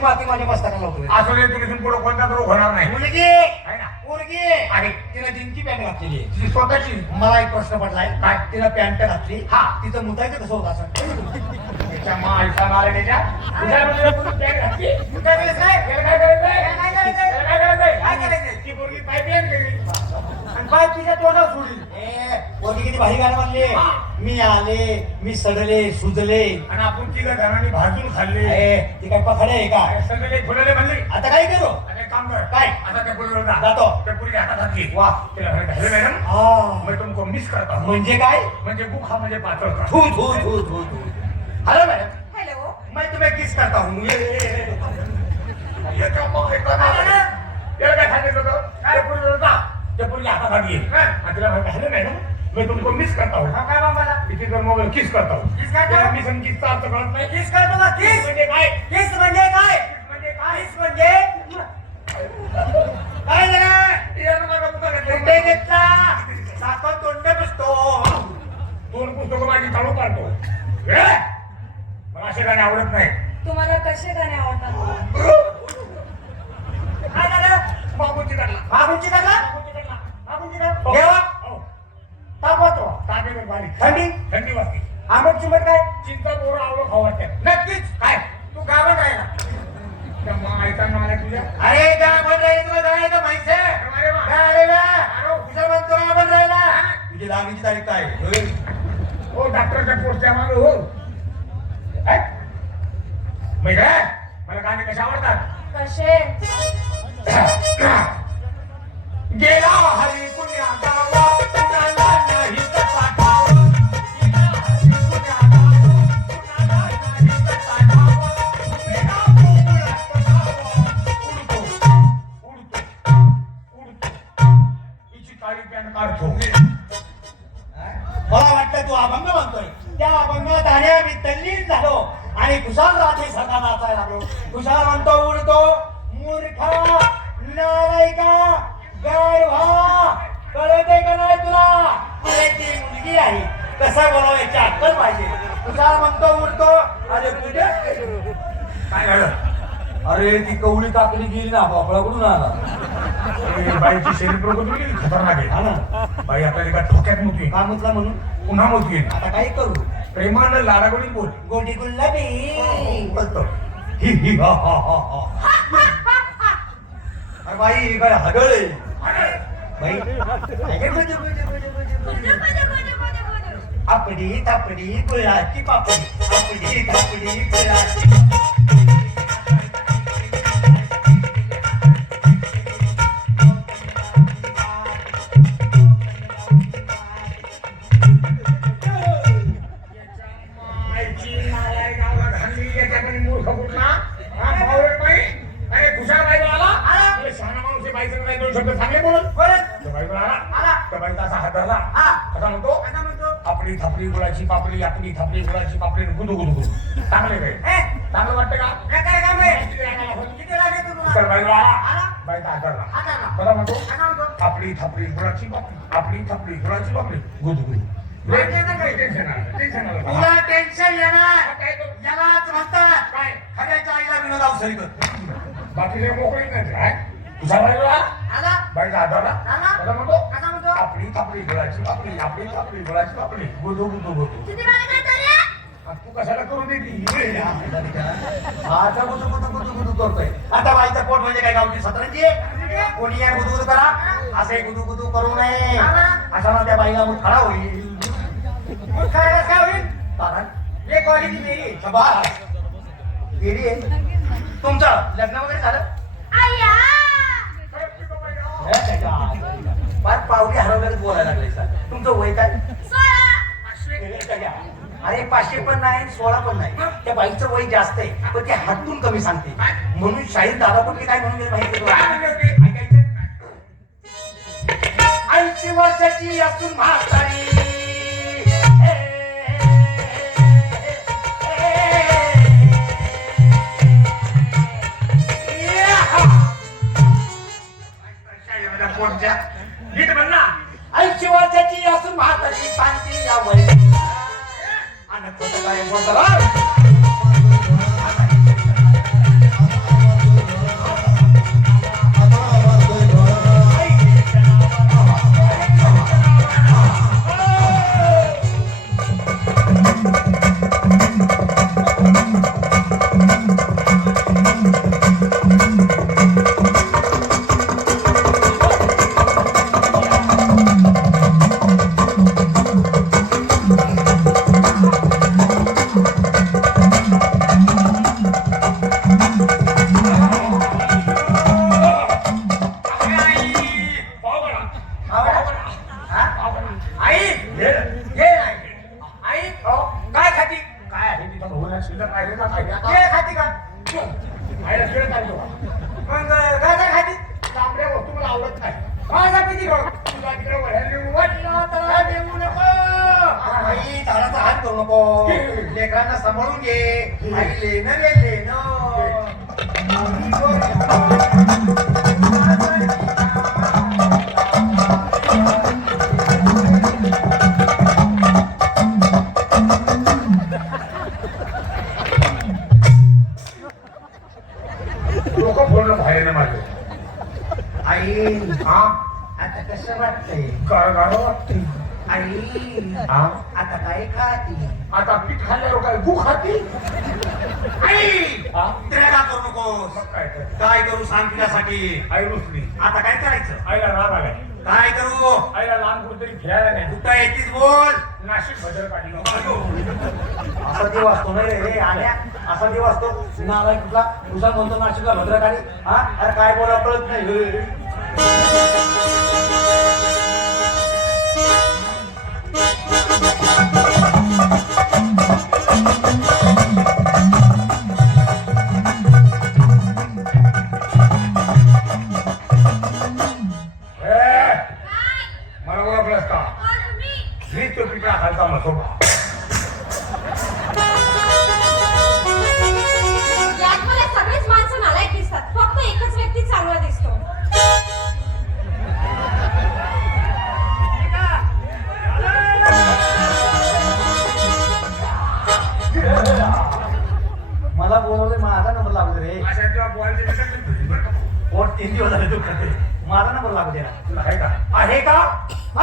पायाची माती माझ्या मस्तकाला लावतोय. असं नाही तुम्ही पुढे कोणता रोग होणार नाही. मुलगी आहे ना? पोरगी आहे. तिला जिनची पॅन्ट घातलेली आहे. तुझी स्वतःची. मला एक प्रश्न पडलाय. काय? तिला पॅन्ट घातली. हा. तिचं मुतायचं कसं होत असं? त्याच्या मायचा मारे त्याच्या. तुझ्या मुलीला तुम्ही पॅन्ट घातली. काय करायचं? त्याला काय करायचंय? काय करायचंय? त्याला काय करायचंय? काय करायचंय? ती पोरगी पाय पॅन्ट गेली. आणि पाय तुझ्या तोंडावर सोडली. पोरगी किती भारी गाणं म्हणले. मी आले, मी सडले, सुजले. आणि आपण तिला घराने भाजून खाल्ले. ती काय पखाडे आहे का? सगळे फुलले म्हणले. आता काय करू? आता एक काम कर. काय? आता त्या पोरीवर जा. जातो. त्या पोरी हातात घातली. वाह. तिला घाले मॅडम. हा. मैं तुमको मिस करता हूं. म्हणजे काय? म्हणजे बुक हा म्हणजे पातळ का. थू थू थू थू थू. Hello madam. हेलो. मैं तुम्हें किस करता हूँ. याच्या मग एका याला काय सांगितलं होतं? काय पोरीवर जा. त्या पोरी हातात घातली. आणि तिला घाले मॅडम. मैं तुमको मिस करता हूँ. हा, काय बाबा? इथे जर मोबाईल किस करता हूँ. किस करता हूँ? मी संगीत अर्थ कळत नाही. किस करतो का? किस म्हणजे काय? किस म्हणजे काय? किस म्हणजे काय? किस म्हणजे काय झालं? याला मला पुन्हा घातलं. कुठे घेतला? साखर तोंड पुसतो. दोन पुस्तकं माझी काढून काढतो. मला असे गाणे आवडत नाही. तुम्हाला कसे गाणे आवडतात? काय झालं? बाबूची काढला. मागूनची टाकला? बाबूची काढला. मागूनची टाक. हो. घेवा. हो. तापवतो. तापीवर बारीक. थंडी? थंडी वाजते. आंबट चिंबट काय? चिंता बोरं आवडं खाऊ वाटतं. नक्कीच. काय? तू गावात आहे ना? त्या मायचा नाव तुझ्या. अरे गावात राहील तुला जायचं माहिती आहे? अरे वा. अरे वा. तुझा म्हणतो गावात राहिला. तुझी लागणीची तारीख काय? हो डॉक्टरच्या पोस्टच्या मागे हो. काय? मग काय? मला गाणे कसे आवडतात? कसे? गेला हरी पुण्या गावा कुणाला नाही तसा ठावा. गेला हरी पुण्या गावा कुणाला नाही तसा ठावा. उभेला पोपळात धावा. उडतो उडतो उडतो. हिची काळी पॅन्ट काढतो. मला वाटतं तू अभंग म्हणतोय. त्या अभंगात आणि आम्ही तल्लीन झालो आणि कुशाल रात्री सदा नाचायला लागलो. कुशाल म्हणतो उडतो मूर्खा नालायका गाढवा. कळते का नाही तुला? अरे ती मुलगी आहे, कसं बोलावायची अक्कल पाहिजे. कुशाल म्हणतो उडतो. अरे कुठे? काय झालं? अरे ती कवळी काकडी गेली ना, बापळा कुठून आला? ए, बाईची शरीर प्रगती गेली खतरनाक आहे. हा ना. बाई आता एका ठोक्यात मुतली. का मुतला म्हणून? पुन्हा मुतली. आता काय करू? प्रेमानं लाडागोडी बोल. गोडी गुलाबी बोलतो. ही ही हा हा हा हा. अरे बाई काय हडळे बाई. आपडी थापडी गुळाची पापडी. आपडी थापडी गुळाची. आपली थापडी गुळाची पापडी. आपली थापडी गुळाची पापडी. गुदू गुदू गुदू. चांगले काय? चांगलं वाटतं का? काय काम आहे? किती लागेल तर तुम्हाला? बाईचा हाताला बघा म्हणतो आपली थापडी गुळाची पापडी. आपली थापडी गुळाची पापडी. गुदू गुदू. टेन्शन आलं. तुला टेन्शन येणार. काय करू? यालाच म्हणतात काय? खऱ्याच्या आईला विनोद अवसरी कर. बाकीचे मोकळी नाही काय? तुझा बाईला आला बाईचा हाताला आला. बघा म्हणतो कसा म्हणतो? आपली थापडी गुळाची पापडी. आपली थापडी गुळाची पापडी. गुदू गुदू गुदू. किती वेळा करतो रे? तू कशाला करून देती? आता गुदू गुदू गुदू गुदू करतोय. आता बाईचं पोट म्हणजे काय गावची सतरंजी आहे? कोणी या गुदू गुदू करा. असे गुदू गुदू करू नये. असा ना त्या बाईला मूठ खडा होईल. मूठ खडा काय होईल? कारण हे क्वालिटी मेरी शबास मेरी आहे. तुमचं लग्न वगैरे झालं? आया. फार पावली हरवल्याच बोलायला लागले सर. तुमचं वय काय? 16. अरे 500 पण नाही 16 पण नाही. त्या बाईचं वय जास्त आहे पण ते हातून कमी सांगते. म्हणून शाहीर दादा कुठे काय म्हणून गेले माहिती आहे? 80 वर्षाची असून म्हातारी. गीत म्हण ना. 80 वर्षाची असून म्हातारी सांगते या वय. आणि खोटं काय बोलतो? शिल्लक राहिले ना खायला. केळ खाती का खायला खेळ खायचो. मग गाजर खाती तांबड्या वस्तू मला आवडत नाही. माझा पिती बघ तुला तिकडे वळ्याला वाटलं तर काय देऊ नको आई झाडाचा हात करू नको लेकरांना सांभाळून घे आई लेणं रे लेणं लोक बोलणं बाहेर ना माझं. आई हा आता कसं वाटतंय गार वाटते. आई हा आता काय खाती आता पीठ खाल्ल्यावर काय गु खाती. आई हा त्रेडा करू नकोस मग काय तर. काय करू सांग तुझ्यासाठी आई रुसली. आता काय करायचं आईला राग आलाय. काय करू आईला लहान कुठेतरी खेळायला नाही. कुठं येतीस बोल नाशिक भजर काढली. असा देव असतो ना रे आल्या असा देव असतो नाला कुठला तुझा म्हणतो नाशिकला भद्रकाली हा अरे काय बोला कळत नाही मला ओळखलंस का? मी तो पिठा खालचा मसोबा. यात मला सगळेच माणसं नालायक दिसतात फक्त एकच व्यक्ती चांगला दिसतो मला बोलवले माझा नंबर लागू दे रे अशा जेव्हा बोलायचे तिथे मी तुझी बरं का? पोट 3 दिवस झाले दुखत आहे. माझा नंबर लागू दे ना तुला आहे का? आहे का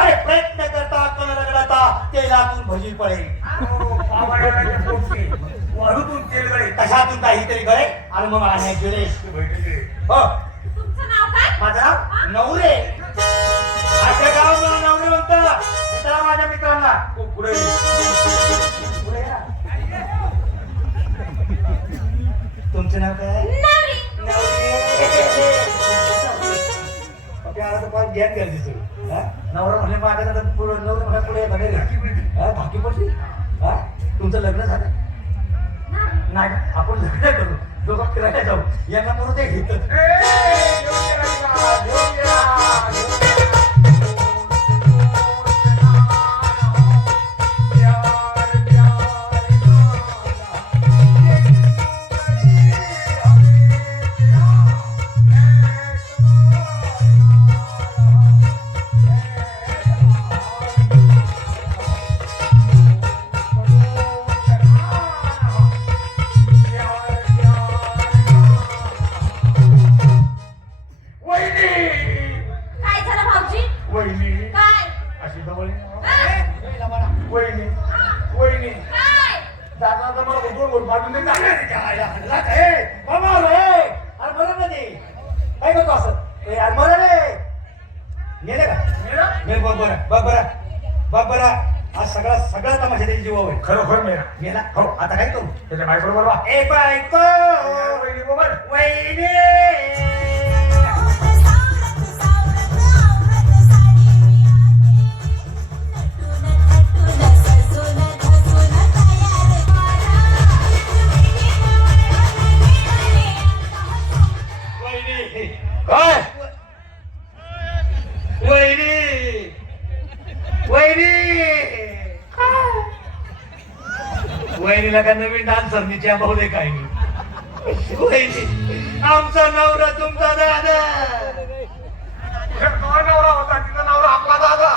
अरे प्रयत्न करता कण रगडता तेलातून भजी पळे पावाड्याला पोचली. वाळूतून तेल गळे. कशातून काहीतरी गळे आणि मग आणाय गेले तू बैठे. हो तुमचं नाव काय माझं नाव नवरे आजच्या गावात मला नवरे म्हणतात मित्रा माझ्या मित्रांना तू पुढे ये. पुढे या. तुमचं नाव काय नवरी आला तर फार ज्ञान गरजेचं नवरा म्हणले माझ्याकडे पुढे नवरा म्हणा पुढे बनेल धाकी पडली हा तुमचं लग्न झालं नाही का? आपण लग्न करू दोघं फिरायला जाऊ यांना म्हणून ते घेत ए, घेऊन गेला, घेऊन गेला, घेऊन गेला. प्यार, काय झालं भाऊजी वहिनी काय अशी जवळ ये. हा? वहिनी वहिनी काय दादा तर मला उठून बोल पाठवून दे. बाबा रे अरे बरं ना ते काय करतो असं ए अरे बरं रे गेले का मेरा? नाही बघ बरं बघ बरं बघ बरं आज सगळा तमाशा त्याची जीवावर आहे. खरोखर मेरा. गेला हो आता काय करू त्याच्या बायकोला बोलवा. ए बायको वहिनी बोल. वहिनी वहिनी काय? वहिनी वहिनी वहिनीला का नवीन डान्सरनीच्या बहुले काय नाही वहिनी आमचा नवरा तुमचा दादा तुझा नवरा होता तिचा नवरा आपला दादा.